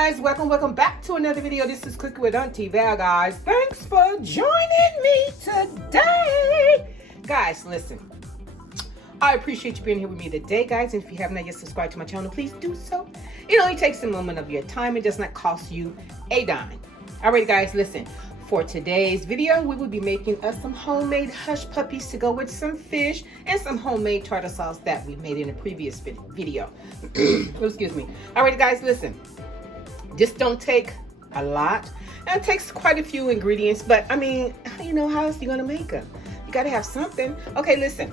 guys, welcome back to another video. This is Cooking with Auntie Val, guys. Thanks for joining me today. Guys, listen, I appreciate you being here with me today, guys. And if you have not yet subscribed to my channel, please do so. It only takes a moment of your time. It does not cost you a dime. Alright, guys, listen. For today's video, we will be making us some homemade hush puppies to go with some fish and some homemade tartar sauce that we made in a previous video. Excuse me. Alright, guys, listen. This don't take a lot. And it takes quite a few ingredients, but I mean, you know, how else are you gonna make them? You gotta have something. Okay, listen.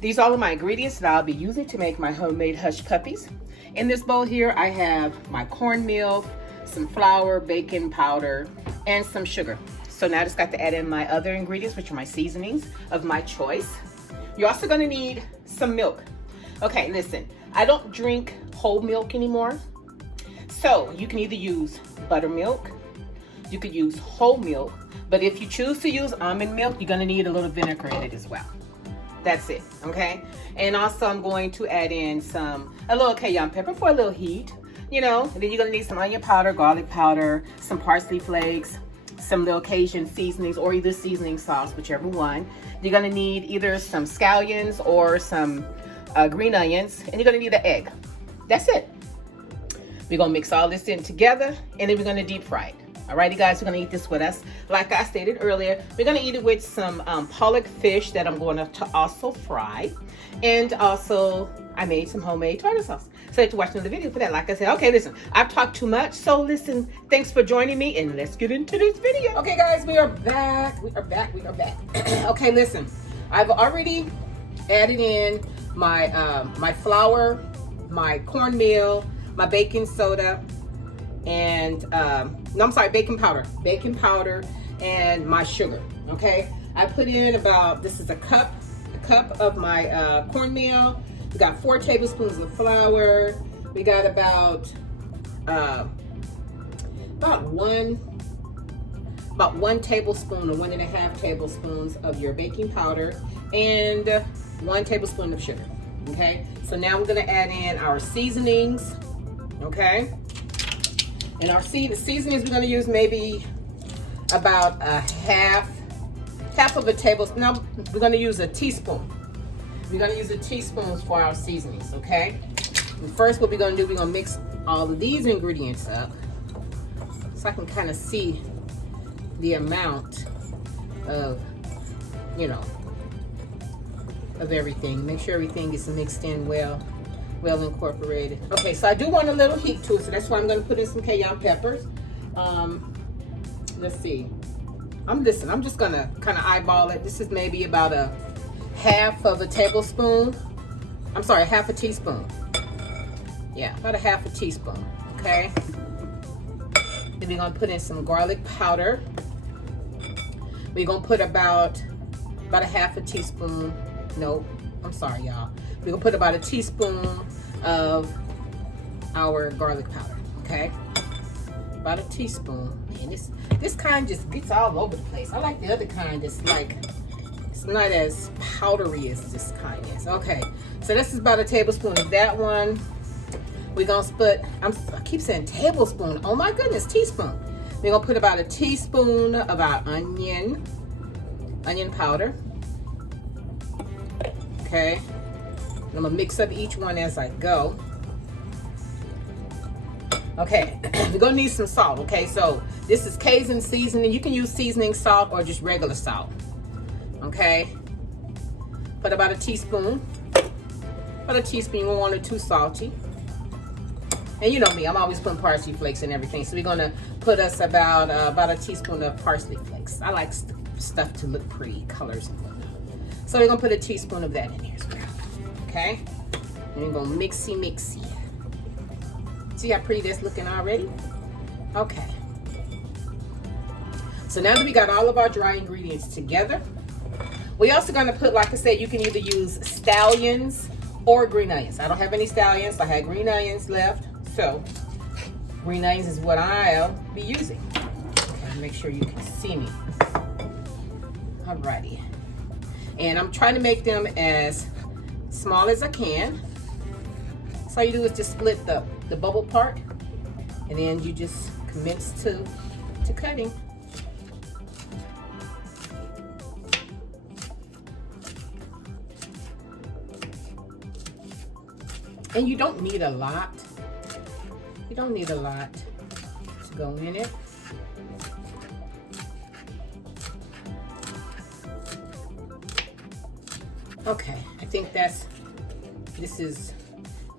These are all of my ingredients that I'll be using to make my homemade hush puppies. In this bowl here, I have my cornmeal, some flour, baking powder, and some sugar. So now I just got to add in my other ingredients, which are my seasonings of my choice. You're also gonna need some milk. Okay, listen, I don't drink whole milk anymore. So you can either use buttermilk, you could use whole milk, but if you choose to use almond milk, you're gonna need a little vinegar in it as well. That's it, okay? And also I'm going to add in a little cayenne pepper for a little heat, you know. And then you're gonna need some onion powder, garlic powder, some parsley flakes, some little Cajun seasonings, or either seasoning sauce, whichever one. You're gonna need either some scallions or some green onions, and you're gonna need an egg. That's it. We're gonna mix all this in together, and then we're gonna deep fry it. Alrighty, guys, we're gonna eat this with us. Like I stated earlier, we're gonna eat it with some pollock fish that I'm going to also fry. And also, I made some homemade tartar sauce. So you have to watch another video for that. Like I said, okay, listen, I've talked too much. So listen, thanks for joining me, and let's get into this video. Okay, guys, we are back. We are back. Okay, listen, I've already added in my my flour, my cornmeal, my baking soda, and no, I'm sorry, baking powder, and my sugar. Okay, I put in about, this is a cup of my cornmeal. We got 4 tablespoons of flour. We got about one tablespoon or 1.5 tablespoons of your baking powder, and 1 tablespoon of sugar. Okay, so now we're gonna add in our seasonings. Okay, and our seasonings, we're gonna use maybe about a half of a tablespoon. Now we're gonna use a teaspoon. We're gonna use a teaspoon for our seasonings, okay? And first, what we're gonna do, we're gonna mix all of these ingredients up so I can kind of see the amount of, you know, of everything. Make sure everything is mixed in well incorporated. Okay, so I do want a little heat to it, so that's why I'm gonna put in some cayenne peppers. Let's see. I'm just gonna kind of eyeball it. This is maybe about a half a teaspoon. Yeah, about a half a teaspoon. Okay. Then we're gonna put in some garlic powder. We're gonna put about a half a teaspoon. No, I'm sorry, y'all. We're gonna put about a teaspoon of our garlic powder. Okay. About a teaspoon. Man, this kind just gets all over the place. I like the other kind that's like, it's not as powdery as this kind is. Okay, so this is about a tablespoon of that one. We're gonna put, I keep saying tablespoon. Oh my goodness, teaspoon. We're gonna put about a teaspoon of our onion powder. Okay, I'm gonna mix up each one as I go. Okay, we're gonna need some salt. Okay, so this is Cajun seasoning. You can use seasoning salt or just regular salt. Okay, put about a teaspoon. You won't want it too salty. And you know me, I'm always putting parsley flakes and everything. So we're gonna put us about a teaspoon of parsley flakes. I like stuff to look pretty, colors and whatnot. So we're gonna put a teaspoon of that in here as well. Okay, and we're gonna mixy. See how pretty that's looking already? Okay. So now that we got all of our dry ingredients together, we also gonna put, like I said, you can either use scallions or green onions. I don't have any scallions. I had green onions left, so green onions is what I'll be using. Okay, make sure you can see me. Alrighty. And I'm trying to make them as small as I can. So all you do is just split the bubble part And then you just commence to cutting. And you don't need a lot. You don't need a lot to go in it. Okay, I think this is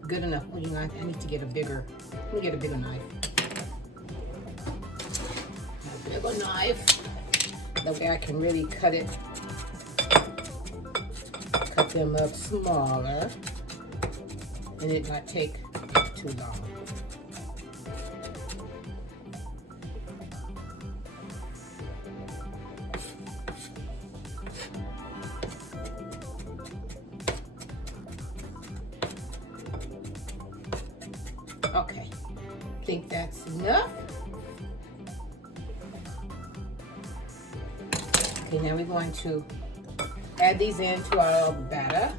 good enough. Well, you know, I need to get a bigger, let me get a bigger knife. A bigger knife. That way I can really cut them up smaller, and it not take too long. Okay, I think that's enough. Okay, now we're going to add these into our batter.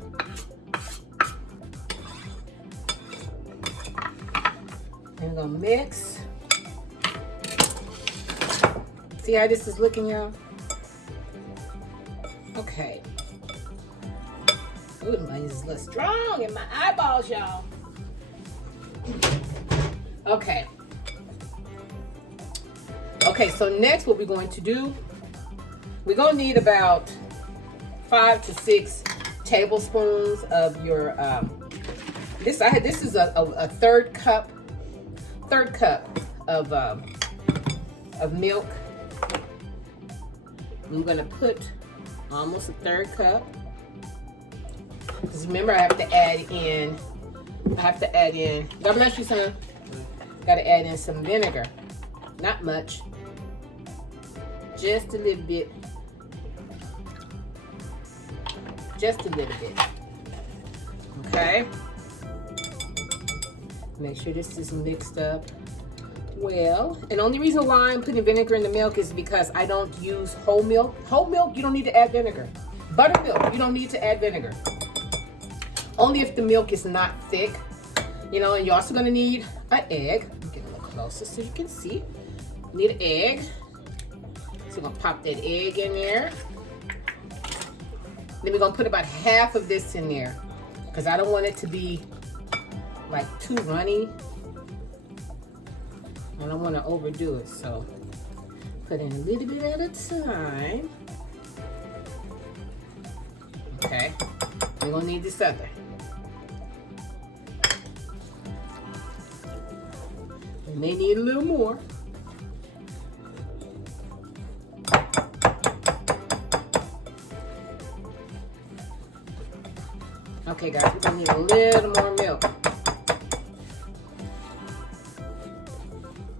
And we're gonna mix. See how this is looking, y'all? Okay. Ooh, mine is a little strong in my eyeballs, y'all. Okay. Okay, so next what we're going to do, we're gonna need about 5 to 6 tablespoons of your this is a third cup of milk. I'm gonna put almost a third cup. Because remember, I have to add in. God bless you, son. Gotta add in some vinegar. Not much. Just a little bit. Just a little bit. Okay. Make sure this is mixed up well. And the only reason why I'm putting vinegar in the milk is because I don't use whole milk. Whole milk, you don't need to add vinegar. Buttermilk, you don't need to add vinegar. Only if the milk is not thick. You know, and you're also gonna need an egg. Get a little closer so you can see. You need an egg. So we're gonna pop that egg in there. Then we're gonna put about half of this in there because I don't want it to be like too runny. I don't want to overdo it, so put in a little bit at a time. Okay, we're gonna need this other. We may need a little more. Okay, guys, we're gonna need a little more milk.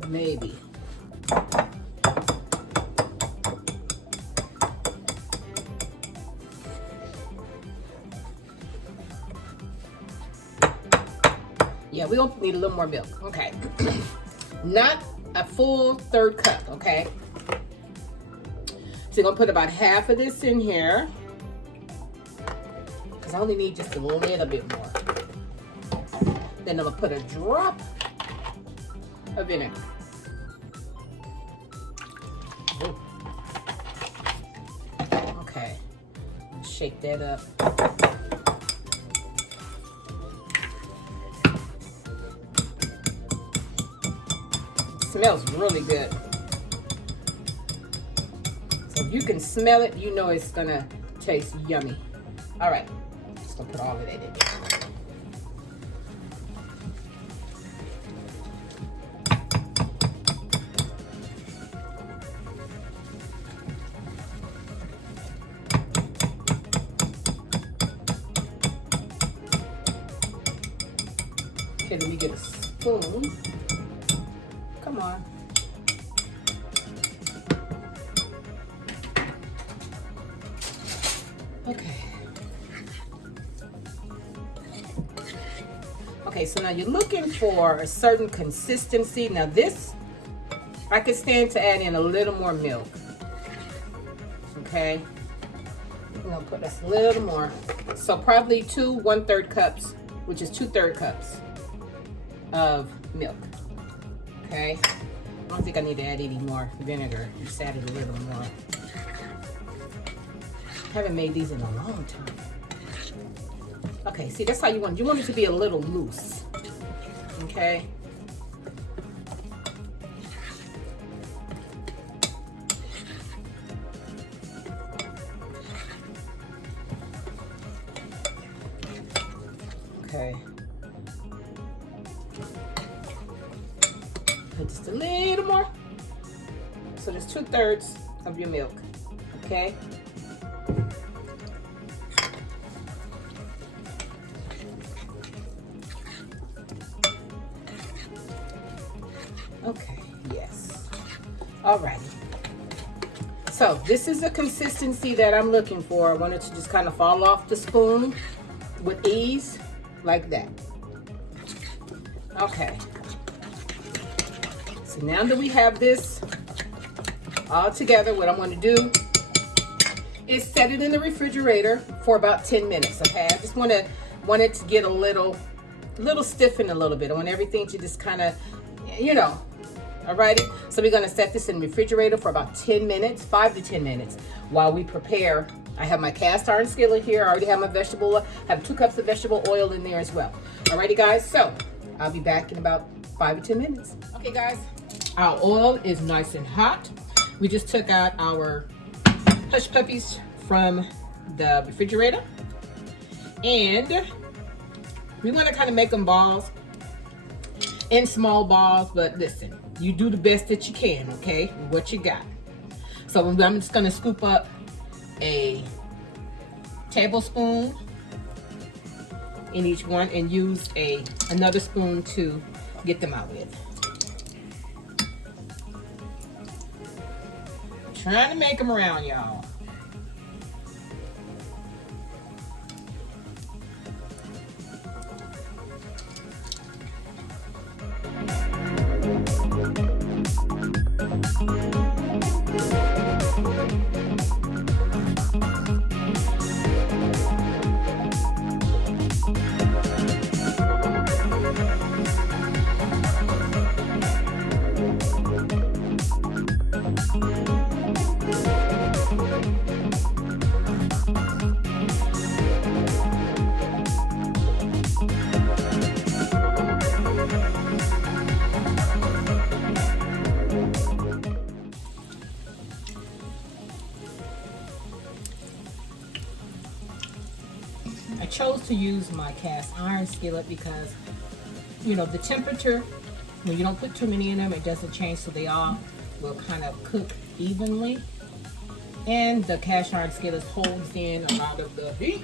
Maybe. Yeah, we're gonna need a little more milk. Okay. Not a full third cup, okay? So you're gonna put about half of this in here. I only need just a little bit more. Then I'm gonna put a drop of vinegar. Ooh. Okay, shake that up. Smells really good. So if you can smell it, you know it's gonna taste yummy. All right. Just gonna put all of that in there. Okay, let me get a spoon. Come on. Okay. Okay, so now you're looking for a certain consistency. Now this, I could stand to add in a little more milk. Okay, I'm gonna put us a little more. So probably 2 1/3 cups, which is 2/3 cups of milk. okay? I don't think I need to add any more vinegar. Just add it a little more. Haven't made these in a long time. Okay, see, that's how you want it. You want it to be a little loose, okay? Okay. Put just a little more. So there's 2/3 of your milk, okay? Okay, yes. All right. So this is the consistency that I'm looking for. I want it to just kind of fall off the spoon with ease, like that. Okay. So now that we have this all together, what I'm going to do is set it in the refrigerator for about 10 minutes, okay? I just want it to get a little stiffened a little bit. I want everything to just kind of, you know. Alrighty, so we're gonna set this in the refrigerator for about 10 minutes, 5 to 10 minutes, while we prepare. I have my cast iron skillet here. I already have my vegetable, I have 2 cups of vegetable oil in there as well. Alrighty guys, so I'll be back in about 5 to 10 minutes. Okay guys, our oil is nice and hot. We just took out our hush puppies from the refrigerator. And we wanna kind of make them balls, in small balls, but listen, you do the best that you can, okay? What you got. So I'm just gonna scoop up a tablespoon in each one and use another spoon to get them out with. I'm trying to make them around, y'all. I chose to use my cast iron skillet because, you know, the temperature, when you don't put too many in them, it doesn't change, so they all will kind of cook evenly. And the cast iron skillet holds in a lot of the heat.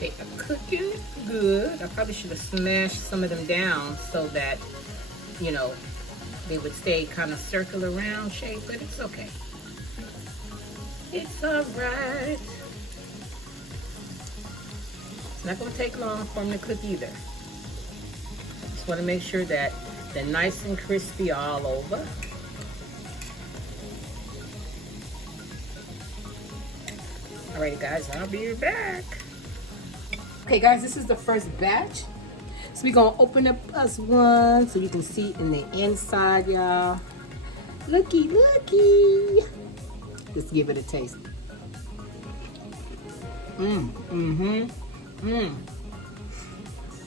They are cooking good. I probably should have smashed some of them down so that, you know, they would stay kind of circular round shape, but it's okay. It's all right. It's not going to take long for them to cook either. Just want to make sure that they're nice and crispy all over. Alright guys, I'll be back. Okay guys, this is the first batch. So we're going to open up us one so you can see in the inside, y'all. Looky, looky. Let's give it a taste.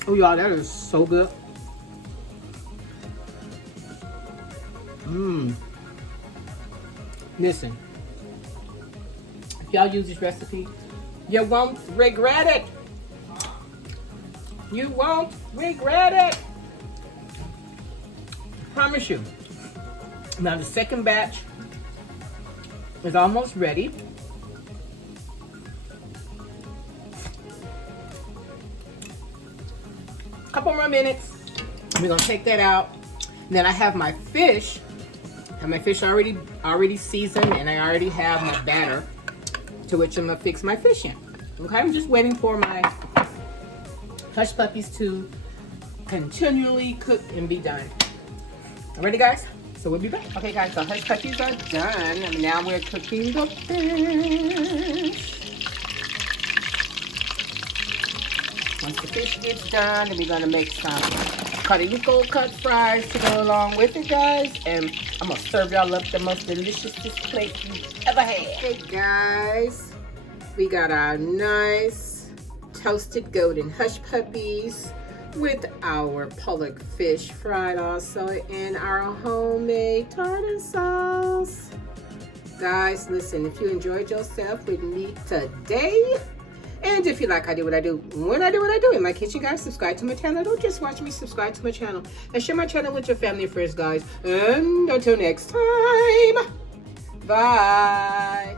Oh y'all, that is so good. Listen, if y'all use this recipe, you won't regret it. You won't regret it. I promise you. Now the second batch is almost ready. Couple more minutes. We're gonna take that out. And then I have my fish. I have my fish already seasoned, and I already have my batter to which I'm gonna fix my fish in. Okay, I'm just waiting for my hush puppies to continually cook and be done. Alrighty guys, so we'll be back. Okay guys, the hush puppies are done, and now we're cooking the fish. Once the fish gets done, then we're gonna make some Cut these cold cut fries to go along with it, guys. And I'm gonna serve y'all up the most delicious plate you've ever had. Hey guys, we got our nice toasted golden hush puppies with our pollock fish fried also in our homemade tartar sauce. Guys, listen, if you enjoyed yourself with me today, and if you like I do what I do when I do what I do in my kitchen, guys, subscribe to my channel. Don't just watch me, subscribe to my channel and share my channel with your family and friends, guys. And until next time, bye.